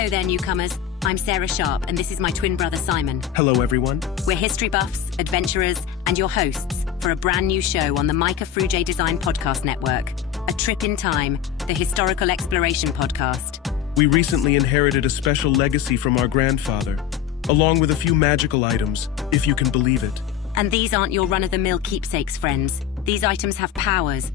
Hello there, newcomers. I'm Sara Sharp, and this is my twin brother, Simon. Hello, everyone. We're history buffs, adventurers, and your hosts for a brand new show on the Micah Fruge Design Podcast Network, A Trip in Time, the historical exploration podcast. We recently inherited a special legacy from our grandfather, along with a few magical items, if you can believe it. And these aren't your run-of-the-mill keepsakes, friends. These items have powers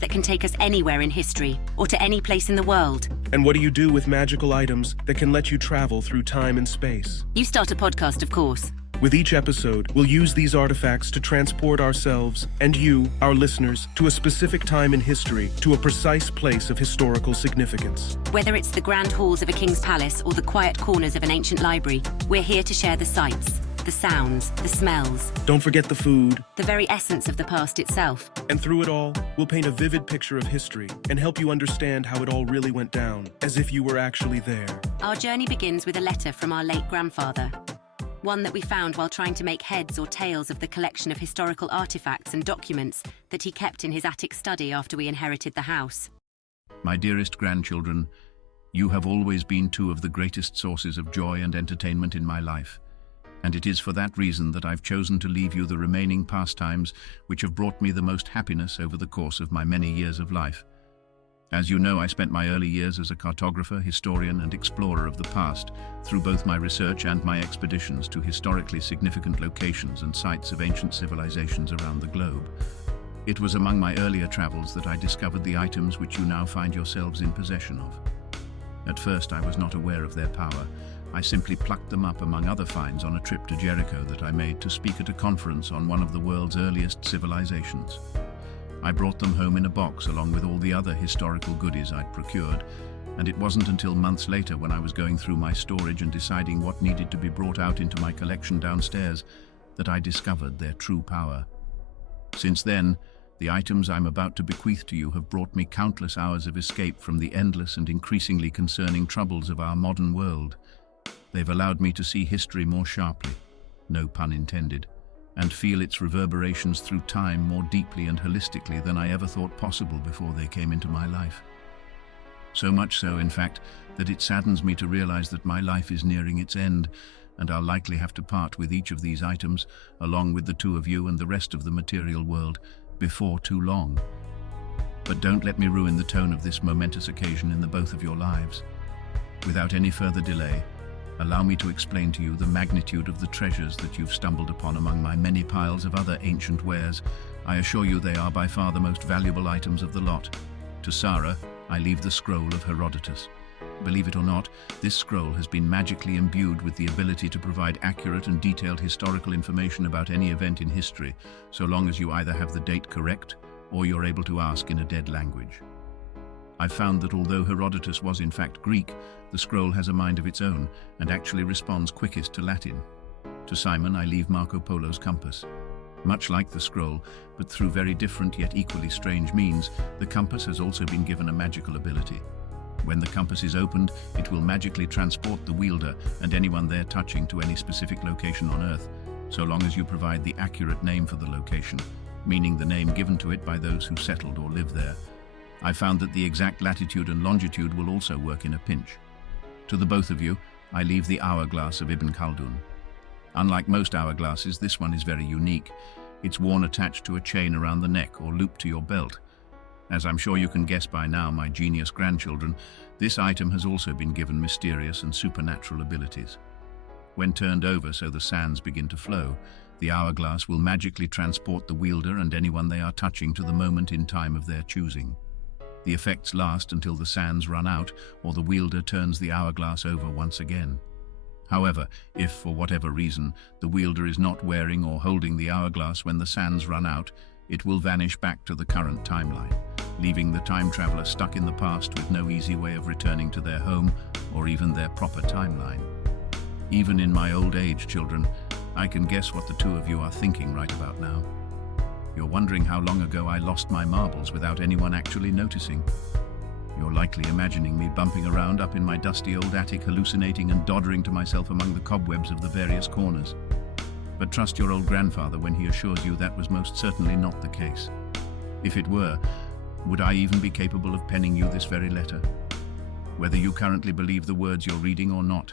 that can take us anywhere in history, or to any place in the world. And what do you do with magical items that can let you travel through time and space? You start a podcast, of course. With each episode, we'll use these artifacts to transport ourselves and you, our listeners, to a specific time in history, to a precise place of historical significance. Whether it's the grand halls of a king's palace or the quiet corners of an ancient library, we're here to share the sights, the sounds, the smells. Don't forget the food. The very essence of the past itself. And through it all, we'll paint a vivid picture of history and help you understand how it all really went down, as if you were actually there. Our journey begins with a letter from our late grandfather. One that we found while trying to make heads or tails of the collection of historical artifacts and documents that he kept in his attic study after we inherited the house. My dearest grandchildren, you have always been two of the greatest sources of joy and entertainment in my life. And it is for that reason that I've chosen to leave you the remaining pastimes which have brought me the most happiness over the course of my many years of life. As you know, I spent my early years as a cartographer, historian, and explorer of the past, through both my research and my expeditions to historically significant locations and sites of ancient civilizations around the globe. It was among my earlier travels that I discovered the items which you now find yourselves in possession of. At first, I was not aware of their power. I simply plucked them up among other finds on a trip to Jericho that I made to speak at a conference on one of the world's earliest civilizations. I brought them home in a box along with all the other historical goodies I'd procured, and it wasn't until months later when I was going through my storage and deciding what needed to be brought out into my collection downstairs that I discovered their true power. Since then, the items I'm about to bequeath to you have brought me countless hours of escape from the endless and increasingly concerning troubles of our modern world. They've allowed me to see history more sharply, no pun intended, and feel its reverberations through time more deeply and holistically than I ever thought possible before they came into my life. So much so, in fact, that it saddens me to realize that my life is nearing its end, and I'll likely have to part with each of these items, along with the two of you and the rest of the material world, before too long. But don't let me ruin the tone of this momentous occasion in the both of your lives. Without any further delay, allow me to explain to you the magnitude of the treasures that you've stumbled upon among my many piles of other ancient wares. I assure you they are by far the most valuable items of the lot. To Sara, I leave the scroll of Herodotus. Believe it or not, this scroll has been magically imbued with the ability to provide accurate and detailed historical information about any event in history, so long as you either have the date correct or you're able to ask in a dead language. I've found that although Herodotus was in fact Greek, the scroll has a mind of its own and actually responds quickest to Latin. To Simon, I leave Marco Polo's compass. Much like the scroll, but through very different yet equally strange means, the compass has also been given a magical ability. When the compass is opened, it will magically transport the wielder and anyone there touching to any specific location on Earth, so long as you provide the accurate name for the location, meaning the name given to it by those who settled or live there. I found that the exact latitude and longitude will also work in a pinch. To the both of you, I leave the hourglass of Ibn Khaldun. Unlike most hourglasses, this one is very unique. It's worn attached to a chain around the neck or looped to your belt. As I'm sure you can guess by now, my genius grandchildren, this item has also been given mysterious and supernatural abilities. When turned over so the sands begin to flow, the hourglass will magically transport the wielder and anyone they are touching to the moment in time of their choosing. The effects last until the sands run out or the wielder turns the hourglass over once again. However, if for whatever reason the wielder is not wearing or holding the hourglass when the sands run out, it will vanish back to the current timeline, leaving the time traveler stuck in the past with no easy way of returning to their home or even their proper timeline. Even in my old age, children, I can guess what the two of you are thinking right about now. You're wondering how long ago I lost my marbles without anyone actually noticing. You're likely imagining me bumping around up in my dusty old attic, hallucinating and doddering to myself among the cobwebs of the various corners. But trust your old grandfather when he assures you that was most certainly not the case. If it were, would I even be capable of penning you this very letter? whether you currently believe the words you're reading or not.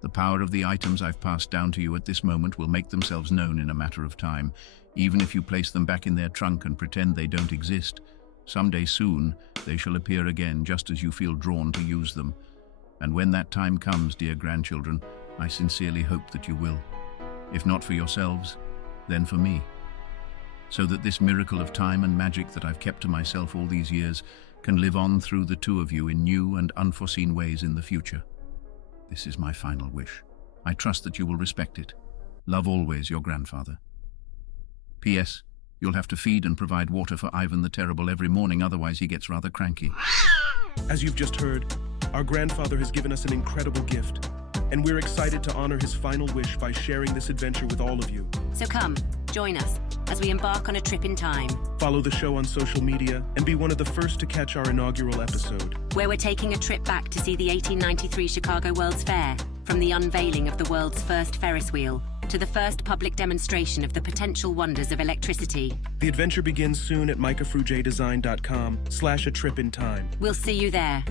The power of the items I've passed down to you at this moment will make themselves known in a matter of time, even if you place them back in their trunk and pretend they don't exist. Someday soon, they shall appear again just as you feel drawn to use them. And when that time comes, dear grandchildren, I sincerely hope that you will. If not for yourselves, then for me. So that this miracle of time and magic that I've kept to myself all these years can live on through the two of you in new and unforeseen ways in the future. This is my final wish. I trust that you will respect it. Love always, your grandfather. P.S. You'll have to feed and provide water for Ivan the Terrible every morning, otherwise he gets rather cranky. As you've just heard, our grandfather has given us an incredible gift, and we're excited to honor his final wish by sharing this adventure with all of you. So come, join us as we embark on a trip in time, Follow the show on social media and be one of the first to catch our inaugural episode. where we're taking a trip back to see the 1893 Chicago World's Fair, from the unveiling of the world's first Ferris wheel to the first public demonstration of the potential wonders of electricity. The adventure begins soon at micafrujedesign.com/a-trip-in-time. We'll see you there.